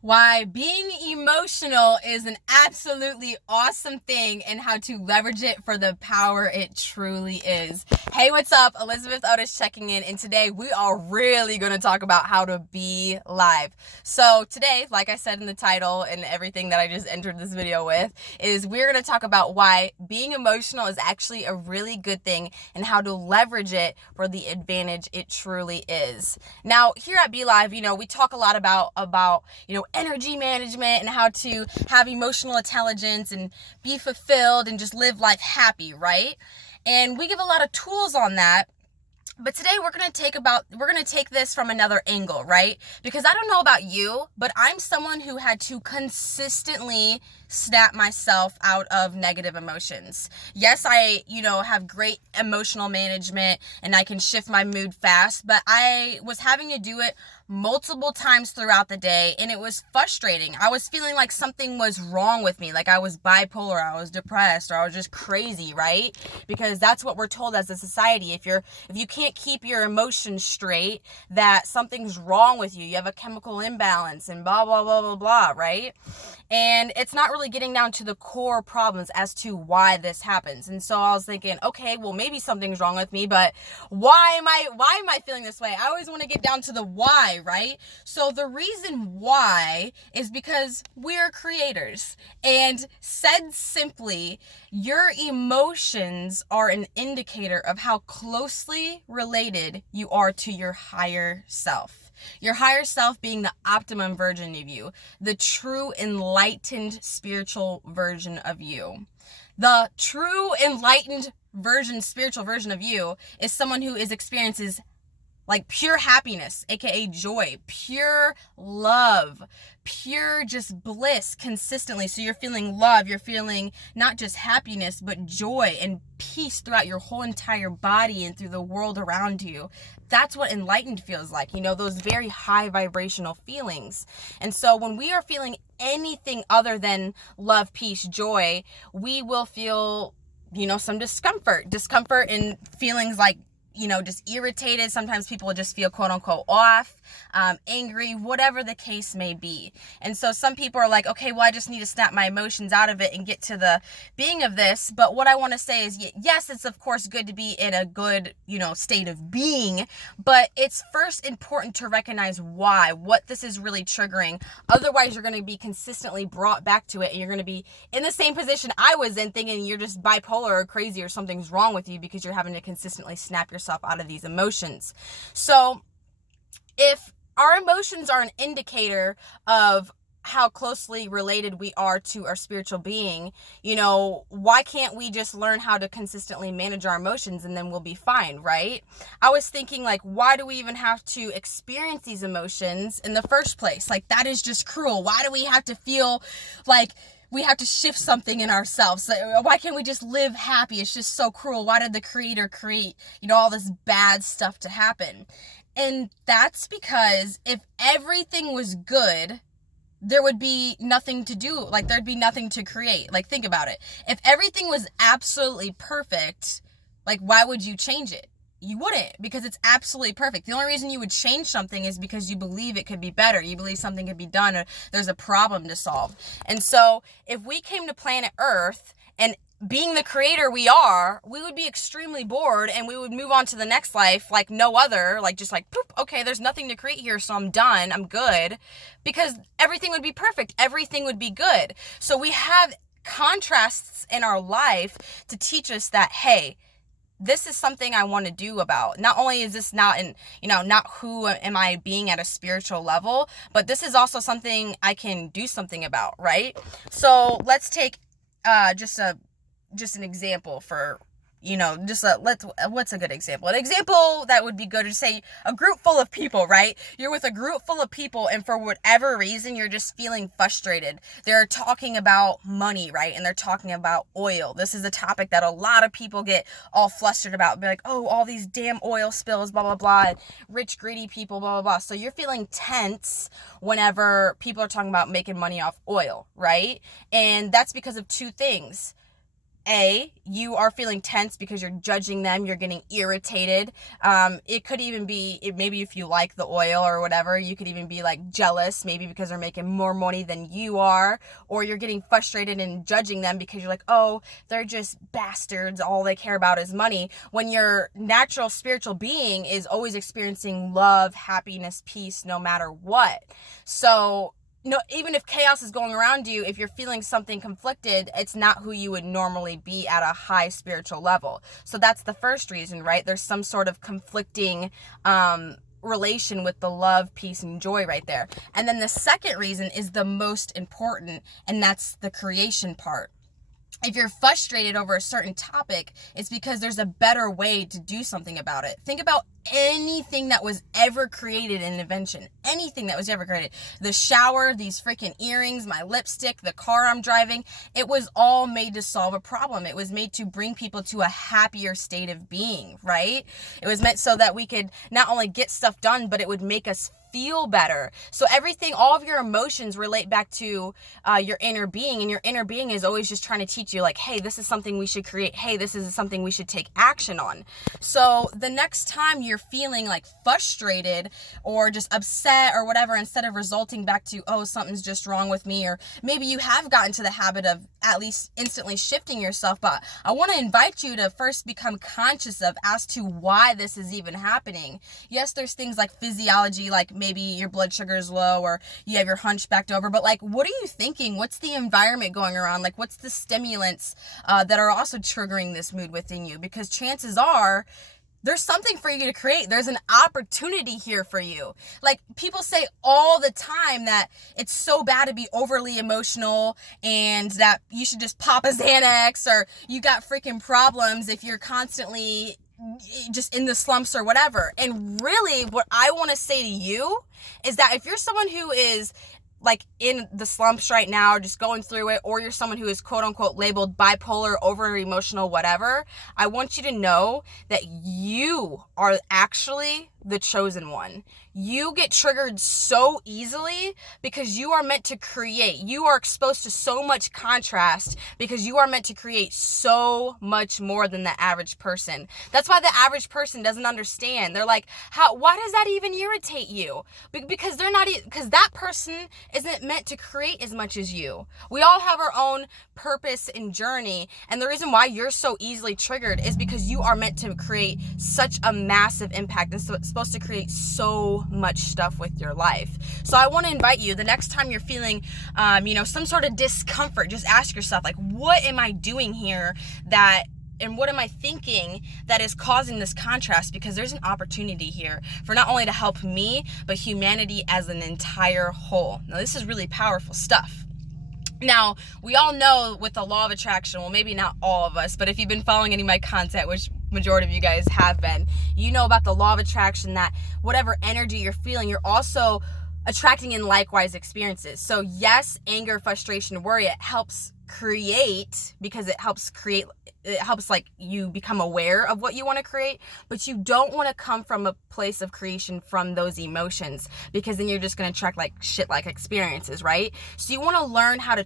why being emotional is an absolutely awesome thing and how to leverage it for the power it truly is. Hey, what's up? Elizabeth Otis checking in, and today we are really going to talk about how to be live. So today, like I said in the title and everything that I just entered this video with, is we're going to talk about why being emotional is actually a really good thing and how to leverage it for the advantage it truly is. Now, here at Be Live, we talk a lot about energy management and how to have emotional intelligence and be fulfilled and just live life happy, right? And we give a lot of tools on that. But today we're going to take this from another angle, right? Because I don't know about you, but I'm someone who had to consistently snap myself out of negative emotions. Yes, I, have great emotional management and I can shift my mood fast, but I was having to do it multiple times throughout the day, and it was frustrating. I was feeling like something was wrong with me, like I was bipolar, I was depressed, or I was just crazy, right? Because that's what we're told as a society. If you can't keep your emotions straight, that something's wrong with you. You have a chemical imbalance and blah blah blah blah blah, right? And it's not really getting down to the core problems as to why this happens. And so I was thinking, okay, well, maybe something's wrong with me, but why am I feeling this way? I always want to get down to the why, right? So the reason why is because we're creators. And said simply, your emotions are an indicator of how closely related you are to your higher self. Your higher self being the optimum version of you, the true enlightened spiritual version of you. The true enlightened spiritual version of you is someone who experiences like pure happiness, aka joy, pure love, pure just bliss consistently. So you're feeling love, you're feeling not just happiness, but joy and peace throughout your whole entire body and through the world around you. That's what enlightened feels like, those very high vibrational feelings. And so when we are feeling anything other than love, peace, joy, we will feel, some discomfort and feelings like, just irritated. Sometimes people just feel quote unquote off, angry, whatever the case may be. And so some people are like, okay, well, I just need to snap my emotions out of it and get to the being of this. But what I want to say is, yes, it's of course good to be in a good, state of being, but it's first important to recognize what this is really triggering. Otherwise, you're going to be consistently brought back to it, and you're going to be in the same position I was in, thinking you're just bipolar or crazy or something's wrong with you because you're having to consistently snap yourself out of these emotions. So if our emotions are an indicator of how closely related we are to our spiritual being, why can't we just learn how to consistently manage our emotions and then we'll be fine, right? I was thinking, like, why do we even have to experience these emotions in the first place? Like, that is just cruel. Why do we have to feel like we have to shift something in ourselves? Why can't we just live happy? It's just so cruel. Why did the creator create, all this bad stuff to happen? And that's because if everything was good, there would be nothing to do. Like, there'd be nothing to create. Like, think about it. If everything was absolutely perfect, like, why would you change it? You wouldn't, because it's absolutely perfect. The only reason you would change something is because you believe it could be better. You believe something could be done, or there's a problem to solve. And so if we came to planet Earth and being the creator we are, we would be extremely bored and we would move on to the next life like no other, like just like, poop, okay, there's nothing to create here, so I'm done, I'm good, because everything would be perfect, everything would be good. So we have contrasts in our life to teach us that, hey, this is something I want to do about. Not only is this not who am I being at a spiritual level, but this is also something I can do something about, right? So let's take just an example for, what's a good example? An example that would be good to say a group full of people, right? You're with a group full of people, and for whatever reason, you're just feeling frustrated. They're talking about money, right? And they're talking about oil. This is a topic that a lot of people get all flustered about. Be like, oh, all these damn oil spills, blah, blah, blah, and rich, greedy people, blah, blah, blah. So you're feeling tense whenever people are talking about making money off oil, right? And that's because of two things. You are feeling tense because you're judging them, you're getting irritated. It could even be, maybe if you like the oil or whatever, you could even be like jealous, maybe because they're making more money than you are, or you're getting frustrated and judging them because you're like, oh, they're just bastards, all they care about is money, when your natural spiritual being is always experiencing love, happiness, peace, no matter what. So no, even if chaos is going around you, if you're feeling something conflicted, it's not who you would normally be at a high spiritual level. So that's the first reason, right? There's some sort of conflicting relation with the love, peace, and joy right there. And then the second reason is the most important, and that's the creation part. If you're frustrated over a certain topic, it's because there's a better way to do something about it. Think about anything that was ever created in invention. Anything that was ever created. The shower, these freaking earrings, my lipstick, the car I'm driving. It was all made to solve a problem. It was made to bring people to a happier state of being, right? It was meant so that we could not only get stuff done, but it would make us feel better. So everything, all of your emotions relate back to your inner being, and your inner being is always just trying to teach you like, hey, this is something we should create. Hey, this is something we should take action on. So the next time you're feeling like frustrated or just upset or whatever, instead of resulting back to, oh, something's just wrong with me, or maybe you have gotten to the habit of at least instantly shifting yourself, but I want to invite you to first become conscious of as to why this is even happening. Yes, there's things like physiology, like maybe your blood sugar is low or you have your hunchbacked over, but like, what are you thinking? What's the environment going around? Like, what's the stimulants that are also triggering this mood within you? Because chances are there's something for you to create. There's an opportunity here for you. Like, people say all the time that it's so bad to be overly emotional and that you should just pop a Xanax, or you got freaking problems if you're constantly just in the slumps or whatever. And really, what I want to say to you is that if you're someone who is like in the slumps right now, or just going through it, or you're someone who is quote unquote labeled bipolar, over emotional, whatever, I want you to know that you are actually the chosen one. You get triggered so easily because you are meant to create. You are exposed to so much contrast because you are meant to create so much more than the average person. That's why the average person doesn't understand. They're like, why does that even irritate you? Because because that person isn't meant to create as much as you. We all have our own purpose and journey, and the reason why you're so easily triggered is because you are meant to create such a massive impact. It's supposed to create so much stuff with your life. So I want to invite you, the next time you're feeling some sort of discomfort, just ask yourself, like, what am I doing here and what am I thinking that is causing this contrast? Because there's an opportunity here for not only to help me, but humanity as an entire whole. Now, this is really powerful stuff. Now, we all know with the law of attraction, well, maybe not all of us, but if you've been following any of my content, which majority of you guys have been, you know about the law of attraction, that whatever energy you're feeling, you're also attracting in likewise experiences. So yes, anger, frustration, worry, it helps create, because it helps like you become aware of what you want to create, but you don't want to come from a place of creation from those emotions, because then you're just going to attract like shit like experiences, right? So you want to learn how to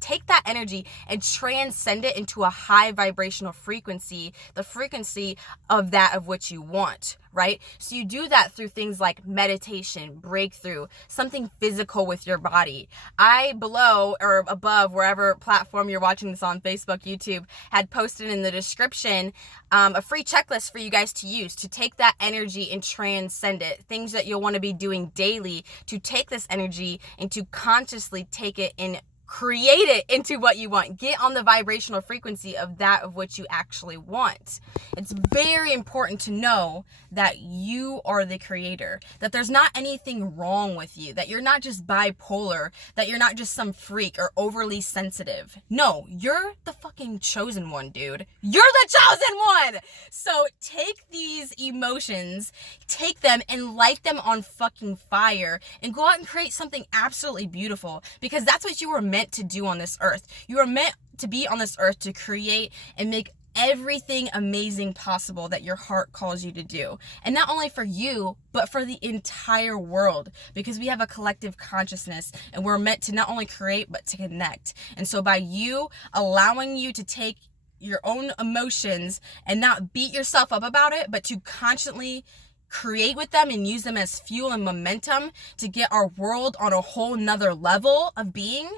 take that energy and transcend it into a high vibrational frequency, the frequency of that of which you want, right? So you do that through things like meditation, breakthrough, something physical with your body. I below or above, wherever platform you're watching this on, Facebook, YouTube, had posted in the description a free checklist for you guys to use to take that energy and transcend it. Things that you'll want to be doing daily to take this energy and to consciously take it and create it into what you want. Get on the vibrational frequency of that of which you actually want. It's very important to know that you are the creator, that there's not anything wrong with you, that you're not just bipolar, that you're not just some freak or overly sensitive. No, you're the fucking chosen one, dude. You're the chosen one! So take these emotions, take them and light them on fucking fire and go out and create something absolutely beautiful, because that's what you were meant to do on this earth. You are meant to be on this earth to create and make everything amazing possible that your heart calls you to do. And not only for you, but for the entire world, because we have a collective consciousness and we're meant to not only create, but to connect. And so by you allowing you to take your own emotions and not beat yourself up about it, but to constantly create with them and use them as fuel and momentum to get our world on a whole nother level of being,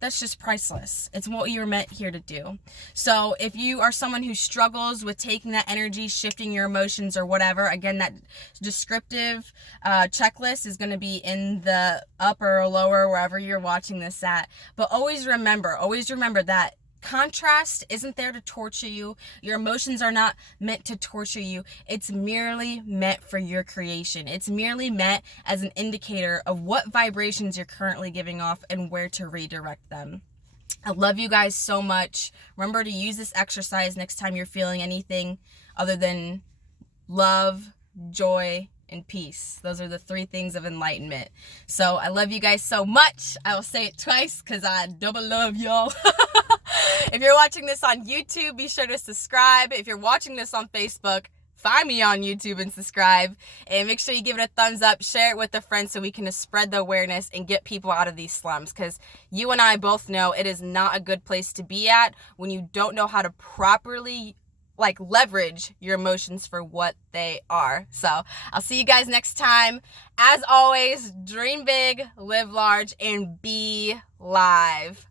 that's just priceless. It's what you were meant here to do. So if you are someone who struggles with taking that energy, shifting your emotions or whatever, again, that descriptive checklist is going to be in the upper or lower, wherever you're watching this at. But always remember that contrast isn't there to torture you. Your emotions are not meant to torture you. It's merely meant for your creation. It's merely meant as an indicator of what vibrations you're currently giving off and where to redirect them. I love you guys so much. Remember to use this exercise next time you're feeling anything other than love, joy, and peace. Those are the 3 things of enlightenment. So I love you guys so much. I will say it twice because I double love y'all. If you're watching this on YouTube, be sure to subscribe. If you're watching this on Facebook, find me on YouTube and subscribe. And make sure you give it a thumbs up, share it with a friend so we can spread the awareness and get people out of these slums. Because you and I both know it is not a good place to be at when you don't know how to properly leverage your emotions for what they are. So I'll see you guys next time. As always, dream big, live large, and be live.